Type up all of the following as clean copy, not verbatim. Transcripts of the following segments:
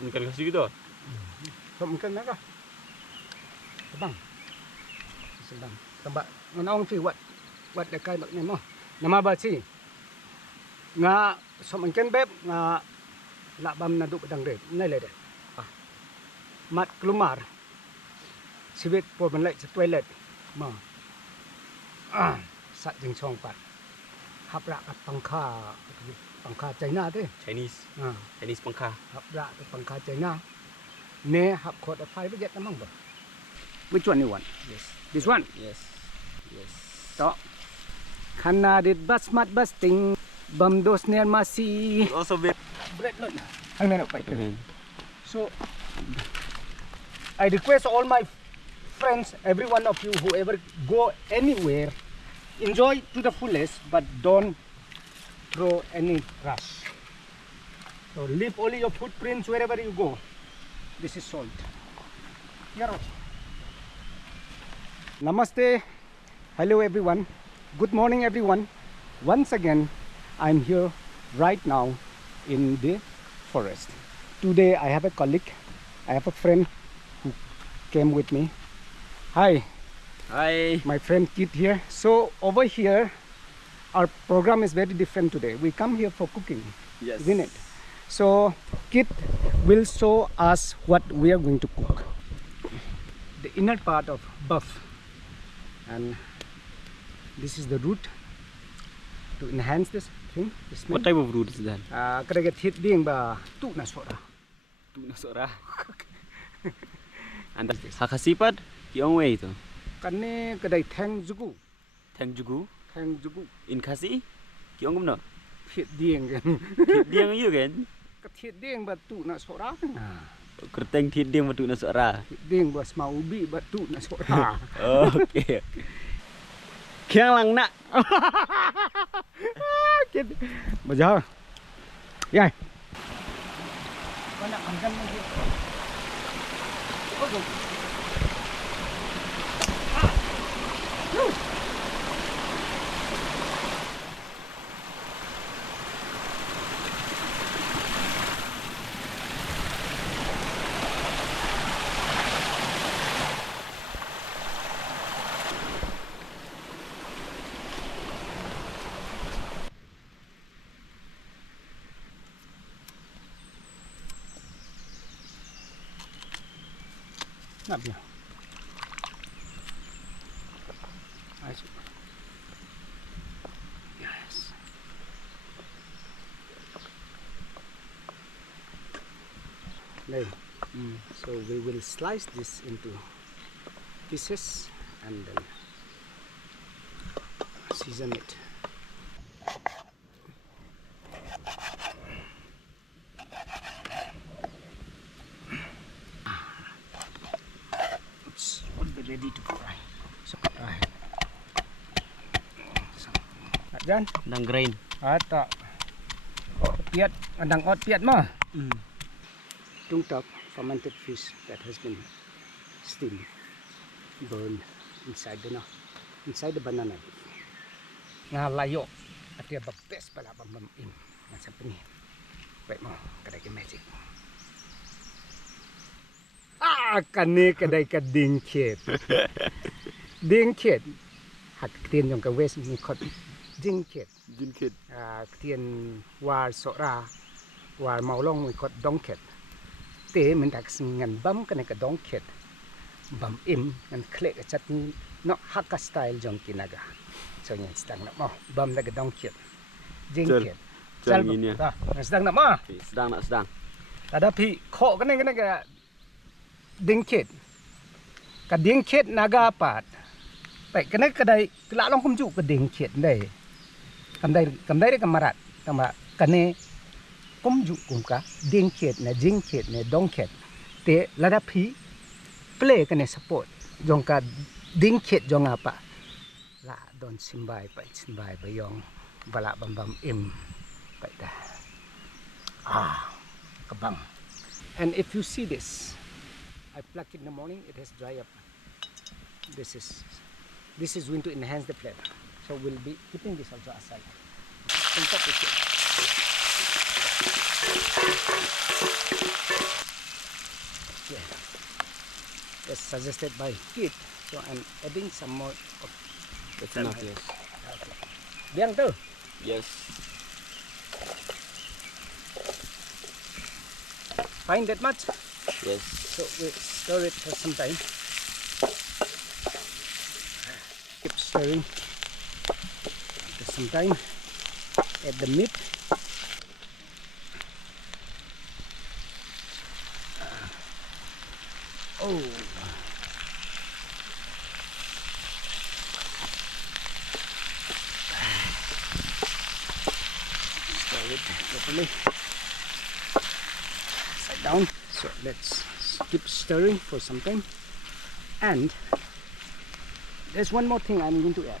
Ikan kasih gitu. Ikan nak kah? Bang. Sedang. Tambah ngon fi what the kind of name mo. Nama ba si? Nga ikan beb nga labam na du pedang red. Nai le de. Mat kelumar. Sibit po man like sa toilet. Ma. Sat jing chong pat. Hapra at pangka China te. Chinese pangka. Hapra at pangka China. Ne hap khot at 5 jet namang ba. Which one you want? Yes. This one? Yes. To. Kana dit basmat basting bam dos ner masih. Also big. Bread lot. Hang na pa. So I request all my friends, every one of you, whoever go anywhere, enjoy to the fullest, but don't throw any trash. So leave only your footprints wherever you go. This is salt. Yaro. Namaste. Hello everyone. Good morning everyone. Once again, I'm here right now in the forest. Today I have a colleague, I have a friend who came with me. Hi, my friend Kit here. So over here, our program is very different today. We come here for cooking, isn't it? So Kit will show us what we are going to cook. The inner part of buff, and this is the root to enhance this thing. What type of root is that? Kada get hit ding ba tu na sora. And hakasipat yung way itu. Kane kadai thang jugu. Thang jugu. In kasi yung gumno. Hit ding kan. Hit ding you kan. Hit ding ba tu na sora. Kerteng hit ding batu na suara. Hit ding ba mau ubi ba tu na sora. Okay. Kiang lang nak. Baja. Yai. Mana angkan lagi. Nak biar. Yes. So we will slice this into pieces and then season it. Ready to fry. So, Jan, Dang grain. Ata. Piat, andang ot piat mah. Tungtap, fermented fish that has been steamed, burned inside the banana leaf. Nga layo at dia best pala pamim. Nasa pini. Wait mo, kadai ke magic. Kane kadai ka ding khet. Ding khet. Hak tien yong ka west ni khot ding khet. Tien war sora war maulong ni khot dong khet. Te men tak ngan bam kane ka dong khet. Bam im ngan khle ka chat no hakka style jong kinaga. So nyen stang na mo bam na ka dong khet. Ding khet. Chal ni. Ta, sedang nak mo? Sedang. Ada pi kho kane ka ding khet ka ding khet naga pat pai kana kadai la long kum ju ka ding khet dai kam dai ka marat tama kane kum ju kum ka ding khet na jing khet ne dong khet te lada phi play kane support jong ka ding khet jong apa la don simbai bayong bala bam im pai da kabang. And if you see this, I pluck it in the morning, it has dry up. This is going to enhance the flavor. So we'll be keeping this also aside. On top of it. suggested by Kit. So I'm adding some more of That's Some enough, hay. yes. Okay. Biang tu. Yes. Fine that much. Yes. So we stir it for some time. Keep stirring for some time. Add the meat. Oh. Stir it properly. Side down. So let's keep stirring for some time. And there's one more thing I'm going to add.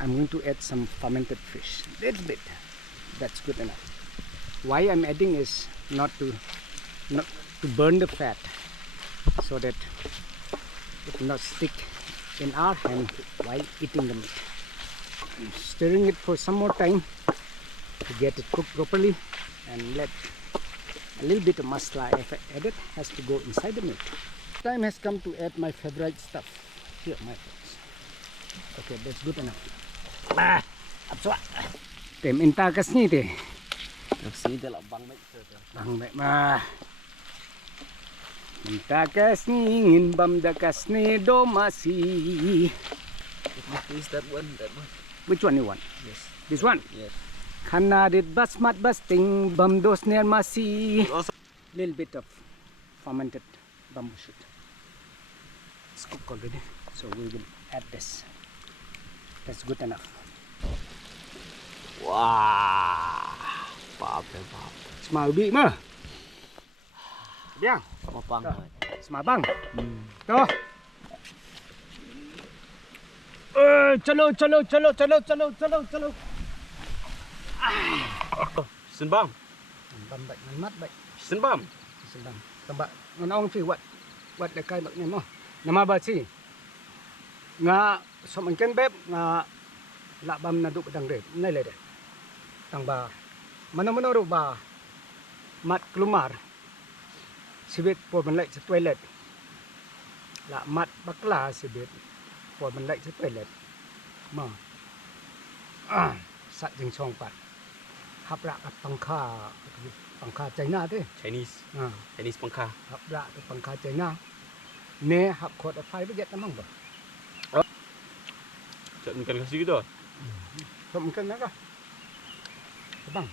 I'm going to add some fermented fish. Little bit. That's good enough. Why I'm adding is not to burn the fat, so that it will not stick in our hand while eating the meat. I'm stirring it for some more time to get it cooked properly, and let a little bit of masala, if I add it, has to go inside the meat. Time has come to add my favorite stuff. Here, my friends. Okay, that's good enough. Tem intakas ni te. Sini dah lah bang baik tu. Bang baik mah. Intakas ni ingin bam dakas ni domasi. Is that one? That one? Which one you want? Yes. This one. Yes. Kanarit basmat basting bam dos near masi. Also, Little bit of fermented bamboo shoot. It's cooked already, so we will add this. That's good enough. wah, pap. Semabi mah. Biang. Sama bang. Semabang. Tuh. Chalo. Sen bang. Bam baik mat baik. Sen bang. Sedang. Tambah ngonong fi wat le kai bak ni mo. Nama ba si? Nga somangken beb nga labam na du pedang red. Nai le de. Tang ba. Mana-mana ru ba mat kelumar. Sibit po man lai sa toilet. La mat bakla sibit po man lai sa toilet. Ma. Sat jing chong pat. Hap ra kat pangkha China te. Chinese. Ah. Chinese pangka. Hap ra kat pangkha China. Ne hap khot afai baget namang ba. Cak makan kasi gitu. Somangken na ka. Bang.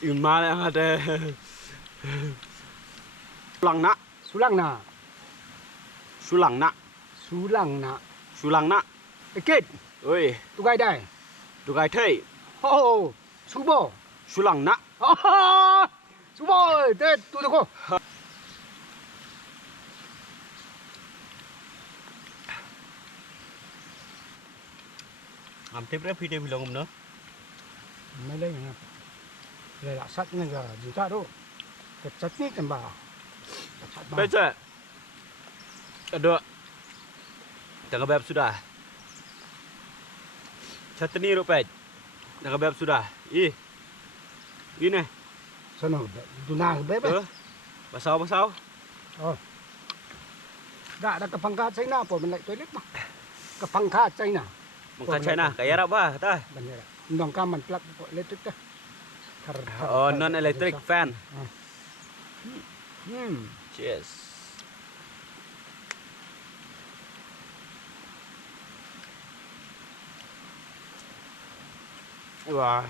Iman yang ada. Sulang nak. Sulang na. Ikit. Oi, Tugai dai. tu gai thei. Oh, subo. Sulang nak. Oh, subo. Te tu ko. Am tip re phi bilang no. Mai lai na. Le la sat na ga juta do. Ke chutney kan ba. Baca. Ada. Jangan bab sudah. Chutney ro pej. Jangan bab sudah. Ini. Sono dunang bebe. Basau. Oh. Da ke pangkha China po man lai toilet ma. Ke pangkha China. Mungkin China, kaya apa? Tah. Banyak. Ndong ka man plug po electric ka. Oh, non electric fan. Cheers. Wah.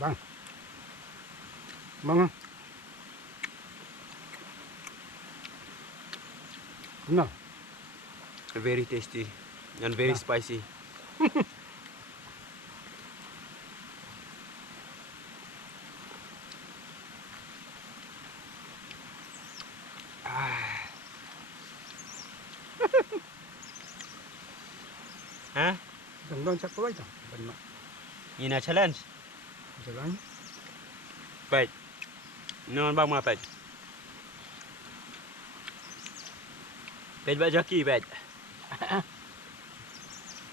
Bang. Bang. No. Very tasty and very spicy. Hah? Dong cak ko ito. Ban ma. Ini challenge. Jalan. Pej. Non bang ma pej. Pej ba jaki pej.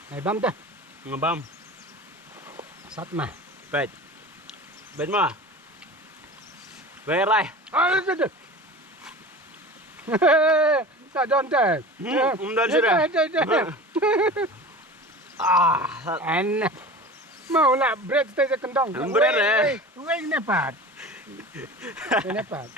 Ay bam ta. Ngabam. Sat ma. Pej. Pej ma. Berai. Tak dontai. Dan sudah. Ah, Enak. Mau lah bread stay kentong. Bread, Wait, nepat. Nepat.